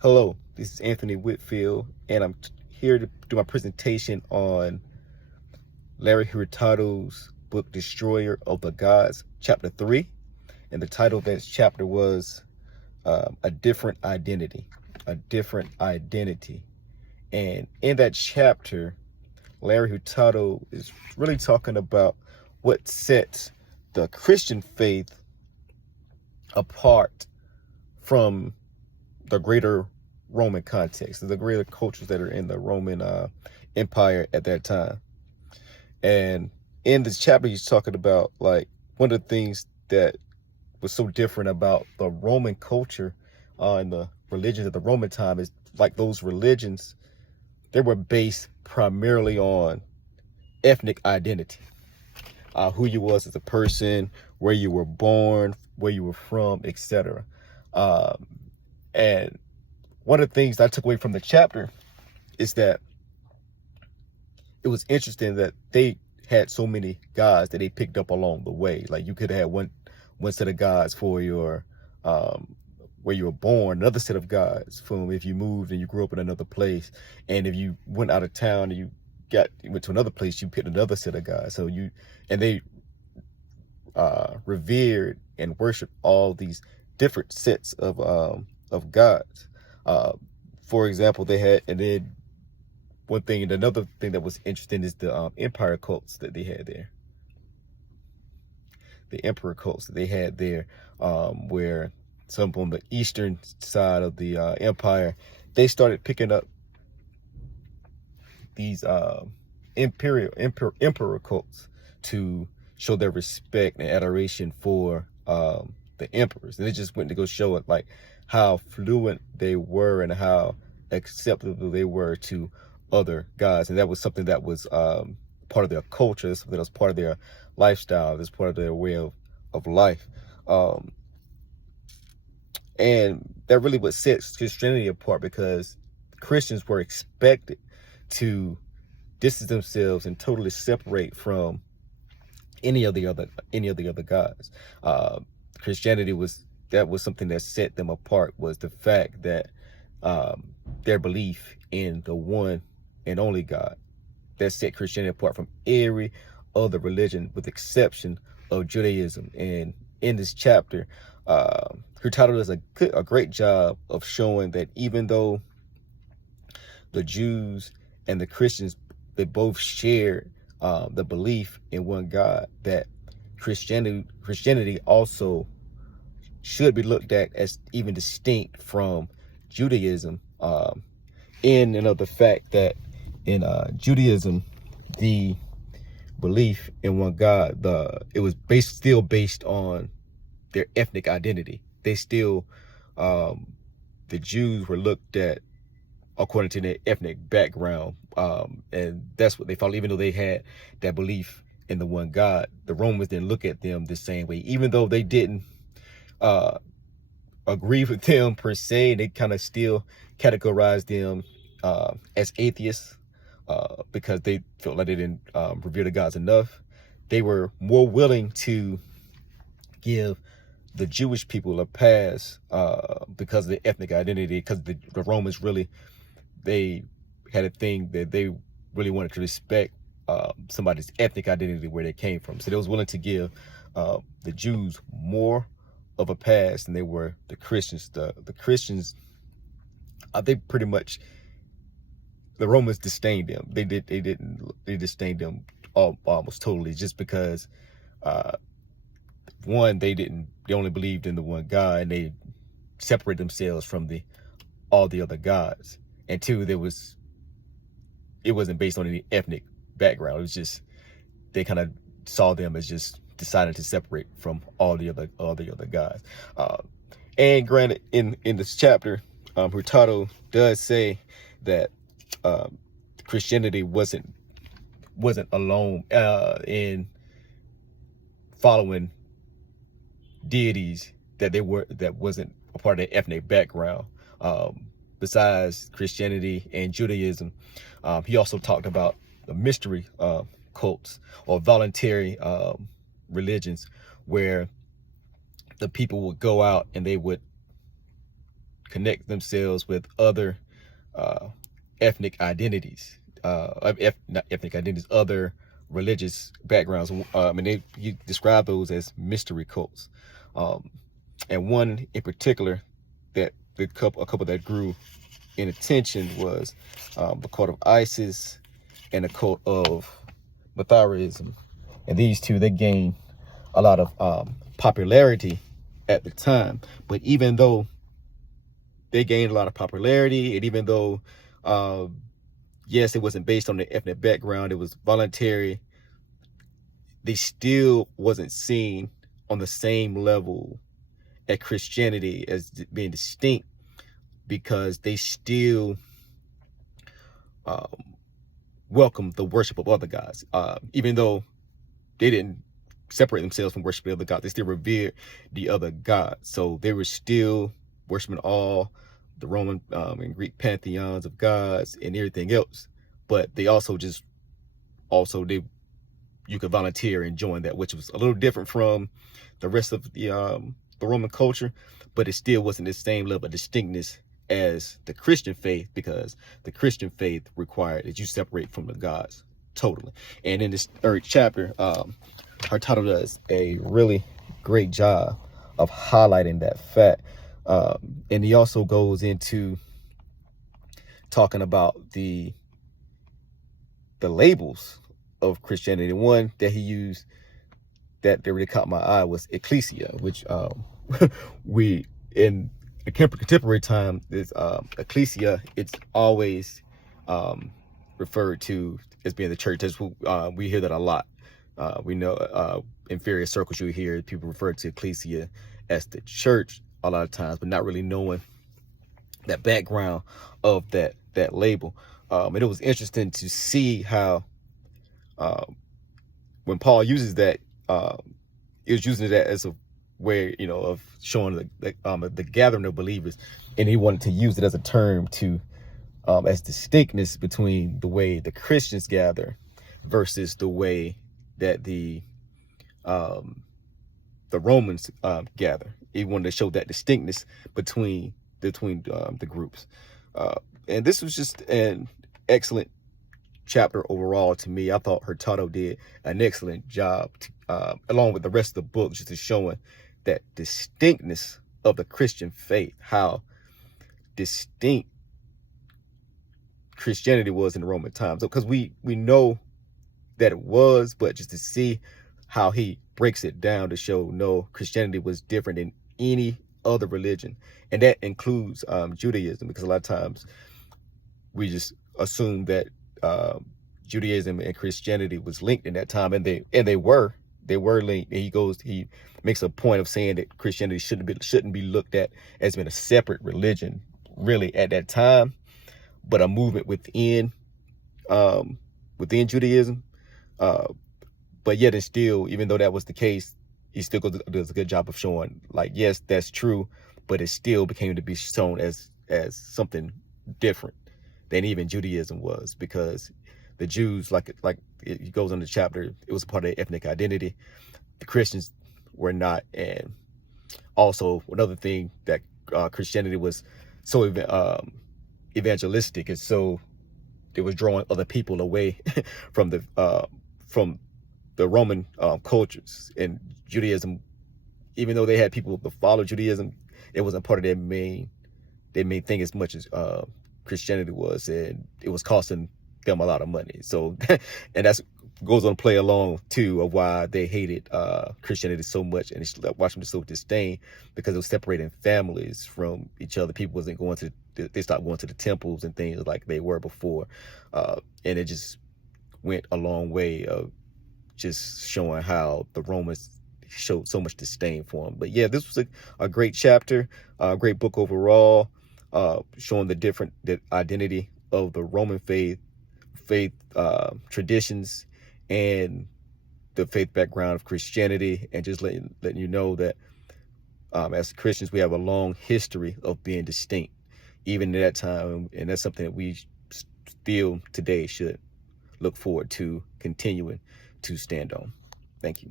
Hello, this is Anthony Whitfield, and I'm here to do my presentation on Larry Hurtado's book, Destroyer of the Gods, Chapter 3. And the title of that chapter was A Different Identity. A Different Identity. And in that chapter, Larry Hurtado is really talking about what sets the Christian faith apart from the greater Roman context, the greater cultures that are in the Roman Empire at that time. And in this chapter, he's talking about like one of the things that was so different about the Roman culture and the religions of the Roman time is like those religions, they were based primarily on ethnic identity, who you was as a person, where you were born, where you were from, etc. And one of the things I took away from the chapter is that it was interesting that they had so many gods that they picked up along the way. Like you could have one set of gods for your where you were born, another set of gods from if you moved and you grew up in another place, and if you went out of town and you went to another place, you picked another set of gods. So they revered and worshiped all these different sets of gods. For example, they had, and then one thing, and another thing that was interesting is the empire cults that they had there. The emperor cults that they had there, where some on the eastern side of the empire, they started picking up these emperor cults to show their respect and adoration for the emperors. And it just went to go show it like how fluent they were and how acceptable they were to other gods. And that was something that was part of their culture, something that was part of their lifestyle, that's part of their way of life. And that really what sets Christianity apart, because Christians were expected to distance themselves and totally separate from any of the other gods. Christianity was something that set them apart, was the fact that their belief in the one and only God that set Christianity apart from every other religion, with exception of Judaism. And in this chapter, Hurtado does a great job of showing that even though the Jews and the Christians, they both shared the belief in one God, that Christianity also should be looked at as even distinct from Judaism, in and of the fact that in Judaism, the belief in one God, it was still based on their ethnic identity. They still, the Jews were looked at according to their ethnic background, and that's what they followed. Even though they had that belief in the one God, the Romans didn't look at them the same way. Even though they didn't agree with them per se, they kind of still categorized them as atheists, because they felt like they didn't revere the gods enough. They were more willing to give the Jewish people a pass because of the ethnic identity, because the Romans really, they had a thing that they really wanted to respect somebody's ethnic identity, where they came from. So they was willing to give the Jews more of a pass than they were the Christians. The Christians, they pretty much, the Romans disdained them. They disdained them almost totally, just because one, they only believed in the one God, and they separated themselves from all the other gods. And two, it wasn't based on any ethnic background. It was just, they kind of saw them as just deciding to separate from all the other guys. And granted, in this chapter, Hurtado does say that Christianity wasn't alone in following deities that wasn't a part of their ethnic background. Besides Christianity and Judaism, he also talked about the mystery cults, or voluntary religions, where the people would go out and they would connect themselves with other ethnic identities, not ethnic identities, other religious backgrounds. And you describe those as mystery cults. And one in particular that a couple that grew in attention was the cult of Isis and the cult of Mithraism. And these two, they gained a lot of popularity at the time. But even though they gained a lot of popularity, and even though, yes, it wasn't based on the ethnic background, it was voluntary, they still wasn't seen on the same level at Christianity as being distinct, because they still welcomed the worship of other gods. Even though they didn't separate themselves from worshiping other gods, they still revered the other gods. So they were still worshiping all the Roman and Greek pantheons of gods and everything else. But they also you could volunteer and join that, which was a little different from the rest of the Roman culture, but it still wasn't the same level of distinctness as the Christian faith, because the Christian faith required that you separate from the gods totally. And in this third chapter, Hurtado does a really great job of highlighting that fact. And he also goes into talking about the labels of Christianity. One that he used that really caught my eye was ecclesia, which we in the contemporary time is ecclesia. It's always referred to as being the church. We hear that a lot. We know in various circles you hear people refer to ecclesia as the church a lot of times, but not really knowing that background of that label. And it was interesting to see how when Paul uses that, he was using that as a way, of showing the gathering of believers, and he wanted to use it as a term to as distinctness between the way the Christians gather versus the way that the Romans gather. He wanted to show that distinctness between the groups. And this was just an excellent chapter overall to me. I thought Hurtado did an excellent job, along with the rest of the book, just to showing that distinctness of the Christian faith, how distinct Christianity was in the Roman times. Because we know that it was, but just to see how he breaks it down to show, no, Christianity was different than any other religion. And that includes Judaism, because a lot of times we just assume that Judaism and Christianity was linked in that time, and they were linked. And he makes a point of saying that Christianity shouldn't be looked at as being a separate religion really at that time, but a movement within Judaism. But yet and still, even though that was the case, he still does a good job of showing, like, yes, that's true, but it still became to be shown as something different than even Judaism was, because the Jews, like it goes on the chapter, it was a part of their ethnic identity. The Christians were not. And also another thing, that Christianity was so evangelistic, and so it was drawing other people away from the Roman cultures. And Judaism, even though they had people to follow Judaism, it wasn't part of their main thing as much as Christianity was, and it was costing them a lot of money. So, and that's goes on to play along too of why they hated Christianity so much, and watched them so disdain, because it was separating families from each other. People wasn't going to, they stopped going to the temples and things like they were before, and it just went a long way of just showing how the Romans showed so much disdain for them. But yeah, this was a great chapter, a great book overall, showing the identity of the Roman faith traditions and the faith background of Christianity, and just letting you know that as Christians, we have a long history of being distinct, even at that time, and that's something that we still today should look forward to continuing to stand on. Thank you.